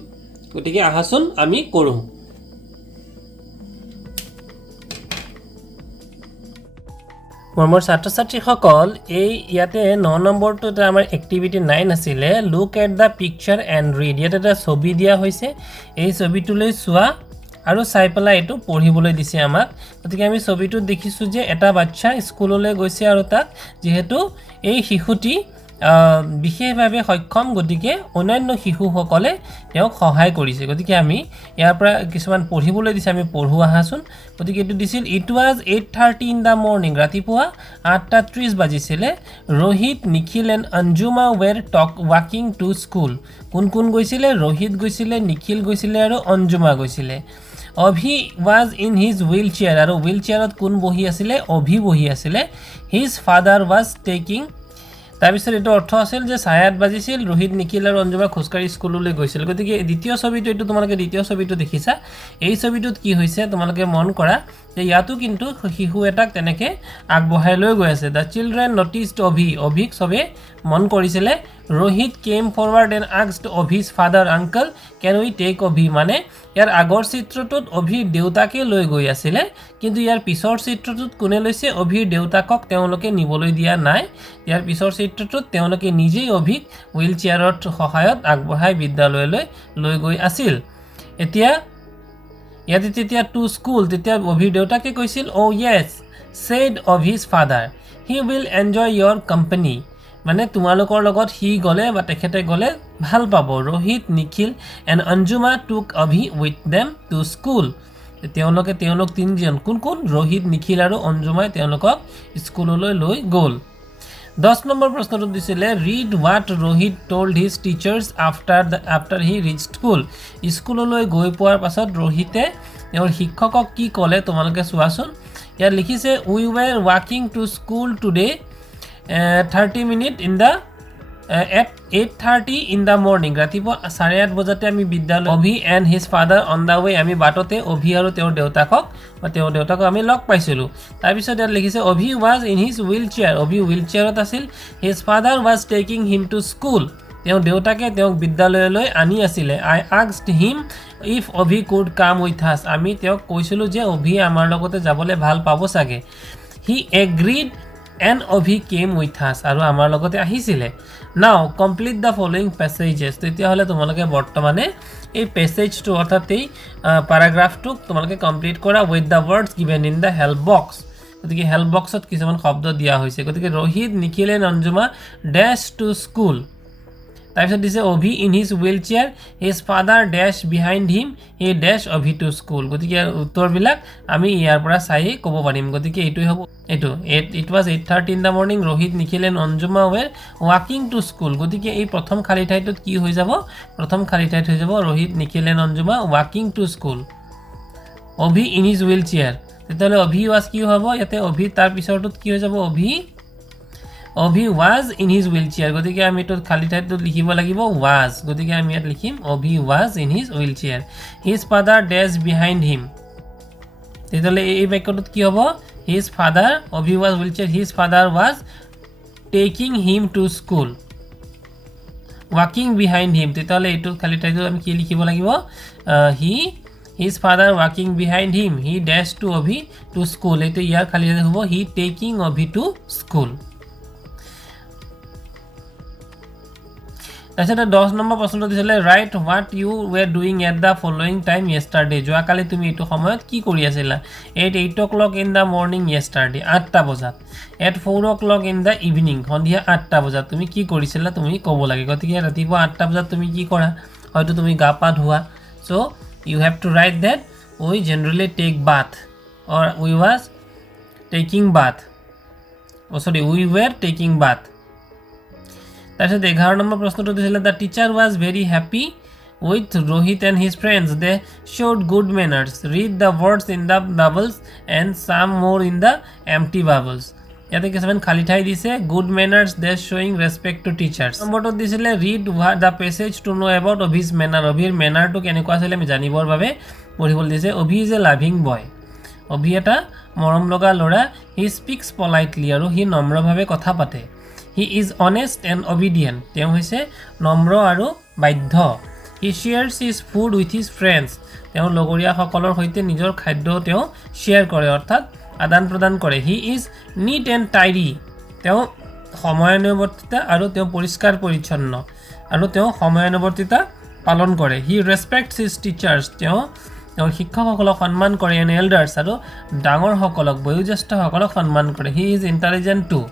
গতিকে আহাচোন আমি কৰোঁ মোৰ ছাত্ৰ-ছাত্ৰীসকল এই ইয়াতে 9 নম্বৰটোতে আমাৰ এক্টিভিটি 9 আছিলে look at the picture and read ইয়াতে এটা ছবি দিয়া হৈছে এই ছবিটোলৈ চোৱা আৰু চাই পেলাই এইটো পঢ়িবলৈ দিছে আমাক গতিকে আমি ছবিটোত দেখিছোঁ যে এটা বাচ্চা স্কুললৈ গৈছে আৰু তাক যেহেতু এই শিশুটি বিশেষভাৱে সক্ষম গতিকে অন্যান্য শিশুসকলে তেওঁক সহায় কৰিছে গতিকে আমি ইয়াৰ পৰা কিছুমান পঢ়িবলৈ দিছে আমি পঢ়ো আহাচোন গতিকে এইটো দিছিল it was 8:30 in the morning ৰাতিপুৱা 8:30 বাজিছিলে ৰোহিত নিখিল এণ্ড অঞ্জুমা ৱেৰ ৱাকিং টু স্কুল কোন গৈছিলে ৰোহিত গৈছিলে নিখিল গৈছিলে আৰু অঞ্জুমা গৈছিলে Abhi was in his wheel chair আৰু হুইল চেয়াৰত কোন বহি আছিলে অভি বহি আছিলে হিজ ফাদাৰ ৱাজ টেকিং তাৰপিছত এইটো অৰ্থ আছিল যে 8:30 বাজিছিল ৰোহিত নিখিল আৰু অঞ্জুমা খোজকাঢ়ি স্কুললৈ গৈছিল গতিকে দ্বিতীয় ছবিটো এইটো তোমালোকে দ্বিতীয় ছবিটো দেখিছা এই ছবিটোত কি হৈছে তোমালোকে মন কৰা যে ইয়াতো কিন্তু শিশু এটাক তেনেকৈ আগবঢ়াই লৈ গৈ আছে দ্য চিলড্ৰেন নটিছড অভিক সবে মন কৰিছিলে Rohit came forward and asked Abhi's father uncle can we take Abhi মানে ইয়াৰ আগৰ চিত্ৰটোত অভিৰ দেউতাকে লৈ গৈ আছিলে কিন্তু ইয়াৰ পিছৰ চিত্ৰটোত কোনে লৈছে অভিৰ দেউতাকক তেওঁলোকে নিবলৈ দিয়া নাই ইয়াৰ পিছৰ চিত্ৰটোত তেওঁলোকে নিজেই অভিক হুইল চেয়াৰৰ সহায়ত আগবঢ়াই বিদ্যালয়লৈ লৈ গৈ আছিল এতিয়া ইয়াতে তেতিয়া টু স্কুল তেতিয়া অভিৰ দেউতাকে কৈছিল অ yes said of his father he will enjoy your company মানে তোমালোকৰ লগত হি গলে বা তেখেতে গলে ভাল পাব Rohit Nikhil and Anjuma took Abhi with them to school তেওঁলোক তিনজন কোন কোন ৰোহিত নিখিল আৰু অঞ্জুমাই তেওঁলোকক স্কুললৈ লৈ গ'ল 10 নম্বৰ প্ৰশ্নটো দিছিলে read what Rohit told his teachers after he reached school স্কুললৈ গৈ পোৱাৰ পাছত ৰোহিতে তেওঁৰ শিক্ষকক কি ক'লে তোমালোকে চোৱাচোন ইয়াত লিখিছে we were walking to school today 30 minutes in the at 8:30 in the morning ৰাতিপুৱা 8:30 বজাতে আমি বিদ্যালয় অভি and his father on the way আমি বাটতে অভি আৰু তেওঁৰ দেউতাকক আমি লগ পাইছিলো তাৰ পিছত ইয়াত লিখিছে অভি was in his wheelchair অভি wheelchairত আছিল his father was taking him to school তেওঁ দেউতাকে তেওঁক বিদ্যালয়লৈ আনি আছিল I asked him if Abhi could come with us আমি তেওঁক কৈছিলো যে অভি আমাৰ লগতে যাবলৈ ভাল পাব সাগে he agreed and Abhi came with us আৰু আমাৰ লগতে আহিছিলে now complete the following passages তেতিয়া হলে তোমালোকে বৰ্তমানে এই পেছেজটো অৰ্থাৎ এই প্যাৰাগ্ৰাফটো তোমালোকে কমপ্লিট কৰা with the words given in the help box গতিকে হেল্প বক্সত কিছুমান শব্দ দিয়া হৈছে গতিকে Rohit Nikhil and Anjuma dash to school তাৰপিছত দিছে অভি in his wheelchair his father dash behind him he dash Abhi to school গতিকে উত্তৰবিলাক আমি ইয়াৰ পৰা চাই ক'ব পাৰিম গতিকে এইটোই হ'ব এইটো it was 8:30 in the morning Rohit Nikhil and Anjuma were walking to school গতিকে এই প্ৰথম খালি ঠাইটোত কি হৈ যাব প্ৰথম খালি ঠাইত হৈ যাব Rohit Nikhil and Anjuma walking to school Abhi in his wheelchair তেতিয়ালে Abhi was কি হ'ব ইয়াতে Abhi তাৰ পিছৰটোত কি হৈ যাব Abhi was in his wheelchair গতিকে আমি তো খালি ঠাইটো লিখিব লাগিব was গতিকে আমি ইয়াত লিখিম Abhi was in his wheelchair his father dashed behind him তেতিয়ালে এই বাক্যটোত কি হ'ব his father Abhi was wheelchair his father was taking him to school walking behind him তেতিয়ালে এইটো খালি ঠাইটো আমি কি লিখিব লাগিব his father walking behind him he dashed to Abhi to school এইটো ইয়াৰ খালি ঠাই হ'ব he taking Abhi to school তাৰপিছত 10 নম্বৰ প্ৰশ্নটো দিছিলে write what you were doing at the following time yesterday যোৱা কালি তুমি এইটো সময়ত কি কৰি আছিলা at 8 o'clock in the morning yesterday 8টা বজাত at 4 o'clock in the evening সন্ধিয়া 8টা বজাত তুমি কি কৰিছিলা তুমি ক'ব লাগে গতিকে ৰাতিপুৱা 8টা বজাত তুমি কি কৰা হয়তো তুমি গা পা ধোৱা so you have to write that we generally take bath or we was taking bath we were taking bath তাৰপিছত 11 নম্বৰ প্ৰশ্নটো দিছিলে the teacher was very happy with Rohit and his friends they showed good manners read the words in the bubbles and some more in the empty bubbles ইয়াতে কিছুমান খালি ঠাই দিছে good manners they showing respect to teachers নম্বৰটো দিছিলে read the passage to know about Abhi's manner অভিৰ মেনাৰটো কেনেকুৱা আছিল আমি জানিবৰ বাবে পঢ়িবলৈ দিছে Abhi is a loving boy অভি এটা মৰম লগা ল'ৰা he speaks politely আৰু হি নম্ৰভাৱে কথা পাতে he is honest and obedient তেওঁ হৈছে নম্ৰ আৰু বাধ্য he shares his food with his friends তেওঁ লগৰীয়া সকলৰ সৈতে নিজৰ খাদ্য তেওঁ শেয়াৰ কৰে অৰ্থাৎ আদান প্ৰদান কৰে he is neat and tidy তেওঁ সময়ানুৱৰ্তিতা আৰু তেওঁ পৰিষ্কাৰ পৰিচ্ছন্ন আৰু তেওঁ সময়ানুৱৰ্তিতা পালন কৰে he respects his teachers তেওঁ শিক্ষকসকলক সন্মান কৰে and elders আৰু ডাঙৰ সকলক বয়োজ্যেষ্ঠ সকলক সন্মান কৰে he is intelligent too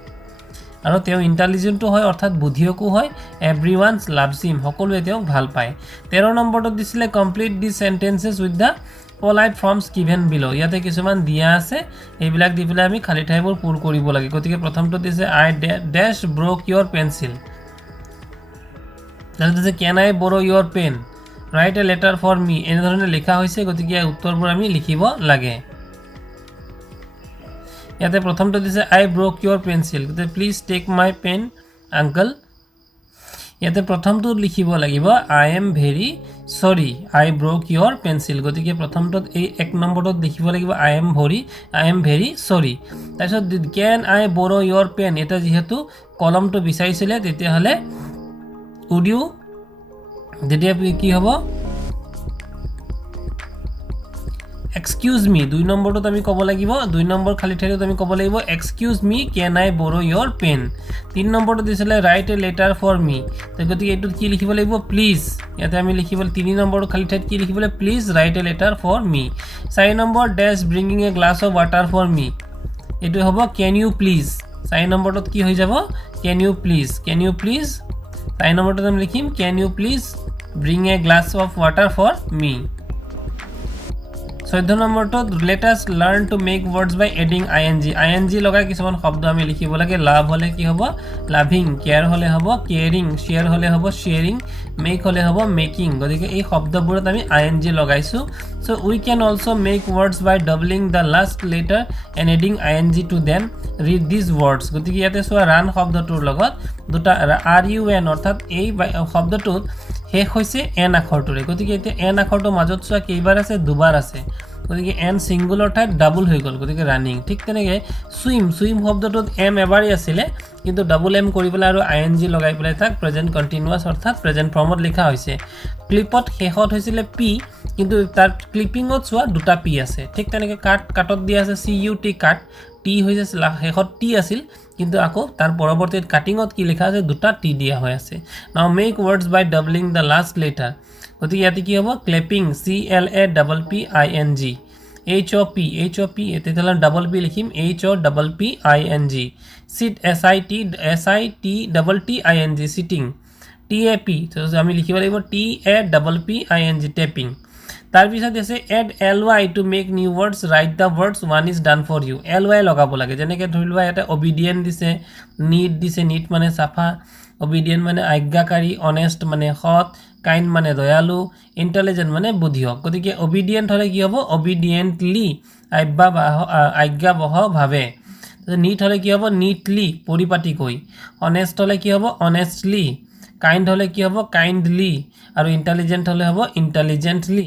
আৰু তেওঁ ইন্টেলিজেন্ট হয় অৰ্থাৎ বুদ্ধিয়কো হয় এভৰিৱান লাভস হিম সকলোৱে তেওঁক ভাল পায় 13 নম্বৰটো দিছিলে complete the sentences with the polite forms given below ইয়াতে কিছুমান দিয়া আছে এইবিলাক দি পেলাই আমি খালি ঠাইবোৰ পূৰ কৰিব লাগে গতিকে প্ৰথমটো দিছে I dash broke your pencil তাৰপিছত দিছে can I borrow your pen write a letter for me এনে ধৰণে লেখা হৈছে গতিকে উত্তৰবোৰ আমি লিখিব লাগে ইয়াতে প্ৰথমটো দিছে আই ব্ৰোক ইওৰ পেন্সিল গতিকে please take my pen uncle ইয়াতে প্ৰথমটো লিখিব লাগিব আই এম ভেৰি সৰি আই ব্ৰোক ইওৰ পেন্সিল গতিকে প্ৰথমটোত এই এক নম্বৰটোত লিখিব লাগিব আই এম ভেৰি সৰি তাৰপিছত can I borrow your PAN এটা যেহেতু কলমটো বিচাৰিছিলে তেতিয়া হলে উড ইউ তেতিয়া কি হ'ব এক্সকিউজ মি 2 নম্বৰটো আমি ক'ব লাগিব 2 নম্বৰ খালি ঠাইত আমি ক'ব লাগিব এক্সকিউজ মি ক্যান আই বৰো ইয়োৰ পেন 3 নম্বৰটো দিছিলে ৰাইট এ লেটাৰ ফৰ মি তো গতিকে এইটো কি লিখিব লাগিব প্লিজ ইয়াতে আমি লিখিব 3 নম্বৰৰ খালি ঠাইত কি লিখিব please write a letter for me 4 number dash bringing a glass of water for me এটো হ'ব ক্যান ইউ প্লিজ 4 নম্বৰটোত কি হৈ যাব ক্যান ইউ প্লিজ 4 নম্বৰটোত আমি লিখিম can you please bring a glass of water for me 14 নম্বৰটো let us learn to make words by adding ing লগাই কিছুমান শব্দ আমি লিখিব লাগে লাভ হলে কি হ'ব লাভিং কেয়াৰ হলে হ'ব কেয়াৰিং শেয়াৰ হলে হ'ব শেয়াৰিং মেক হলে হ'ব মেকিং গতিকে এই শব্দবোৰত আমি ing লগাইছো so we can also make words by doubling the last letter and adding ing to them read these words গতিকে ইয়াতে সোৱা ৰান শব্দটোৰ লগত দুটা run অৰ্থাৎ এই শব্দটোত শেষ হৈছে এন আখৰটোৰে গতিকে এতে এন আখৰটো মাজত সোৱা কেইবাৰ আছে দুবাৰ আছে গতিকে এন সিঙ্গুলাৰ ঠাইত ডাবল হৈ গল গতিকে ৰানিং ঠিক তেনেকে সুইম শব্দটোত এম এবাৰই আছিল কিন্তু ডাবল এম কৰি পেলাই আৰু আইএনজি লগাই পেলাই থাক প্ৰেজেন্ট কন্টিনিউয়াস অৰ্থাৎ প্ৰেজেন্ট ফৰ্মত লিখা হৈছে ক্লিপত শেষত হৈছিল পি কিন্তু তাৰ ক্লিপিংত সোৱা দুটা পি আছে ঠিক তেনেকে কাটত দিয়া আছে সি ইউ টি কাট টি হৈছে শেষত টি আছিল কিন্তু আকৌ তাৰ পৰৱৰ্তীত কাটিংত কি লিখা আছে দুটা টি দিয়া হৈ আছে now make words by doubling the last letter গতিকে ইয়াতে কি হ'ব clapping C L A double P I N G H O P তেতিয়াহ'লে ডাবল পি লিখিম H O double P I N G sit S I T double T I N G sitting T A P আমি লিখিব লাগিব T A double P I N G tapping তাৰ পিছত আছে add L Y to make new words write the words one is done for you L Y লগাব লাগে যেনেকৈ ধৰি লোৱা এটা অবিডিয়েন্ট দিছে নিট মানে সাফা অবিডিয়েন্ট মানে আজ্ঞাকাৰী অনেস্ট মানে সৎ কাইন্ড মানে দয়ালু ইন্টেলিজেন্ট মানে বুদ্ধিয়ক গতিকে অবিডিয়েন্ট হলে কি হ'ব অবিডিয়েন্টলি আজ্ঞাবহ ভাবে নিট হলে কি হ'ব নিটলি পরিপাটিকৈ অনেস্ট হলে কি হ'ব অনেস্টলি কাইন্ড হলে কি হ'ব কাইন্ডলি আৰু ইন্টেলিজেন্ট হলে হ'ব ইন্টেলিজেন্টলি